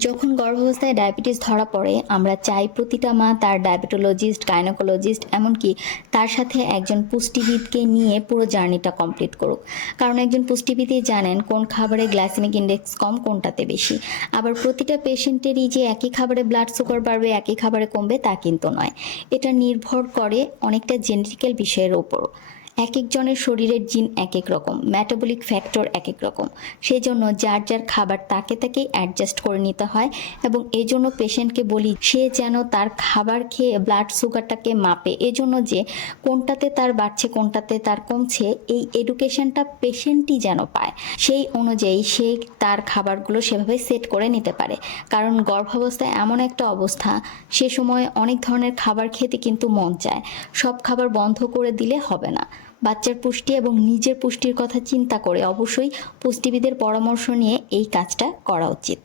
যখন গর্ভাবস্থায় ডায়াবেটিস ধরা পড়ে, আমরা চাই প্রতিটা মা তার ডায়াবেটোলজিস্ট, গাইনোকোলজিস্ট, এমনকি তার সাথে একজন পুষ্টিবিদকে নিয়ে পুরো জার্নিটা কমপ্লিট করুক। কারণ একজন পুষ্টিবিদই জানেন কোন খাবারে গ্লাইসেমিক ইন্ডেক্স কম, কোনটাতে বেশি। আবার প্রতিটা পেশেন্টেরই যে একই খাবারে ব্লাড সুগার বাড়বে, একই খাবারে কমবে, তা কিন্তু নয়। এটা নির্ভর করে অনেকটা জেনেটিক্যাল বিষয়ের ওপর এক একজনের শরীরের জিন এক এক রকম ম্যাটাবলিক ফ্যাক্টর এক এক রকম। সেই জন্য যার যার খাবার তাকে তাকেই অ্যাডজাস্ট করে নিতে হয় এবং এই জন্য পেশেন্টকে বলি, সে যেন তার খাবার খেয়ে ব্লাড সুগারটাকে মাপে। এজন্য যে কোনটাতে তার বাড়ছে, কোনটাতে তার কমছে, এই এডুকেশনটা পেশেন্টই যেন পায়। সেই অনুযায়ী সে তার খাবারগুলো সেভাবে সেট করে নিতে পারে। কারণ গর্ভাবস্থায় এমন একটা অবস্থা, সে সময় অনেক ধরনের খাবার খেতে কিন্তু মন চায়। সব খাবার বন্ধ করে দিলে হবে না। বাচ্চার পুষ্টি এবং নিজের পুষ্টির কথা চিন্তা করে অবশ্যই পুষ্টিবিদের পরামর্শ নিয়ে এই কাজটা করা উচিত।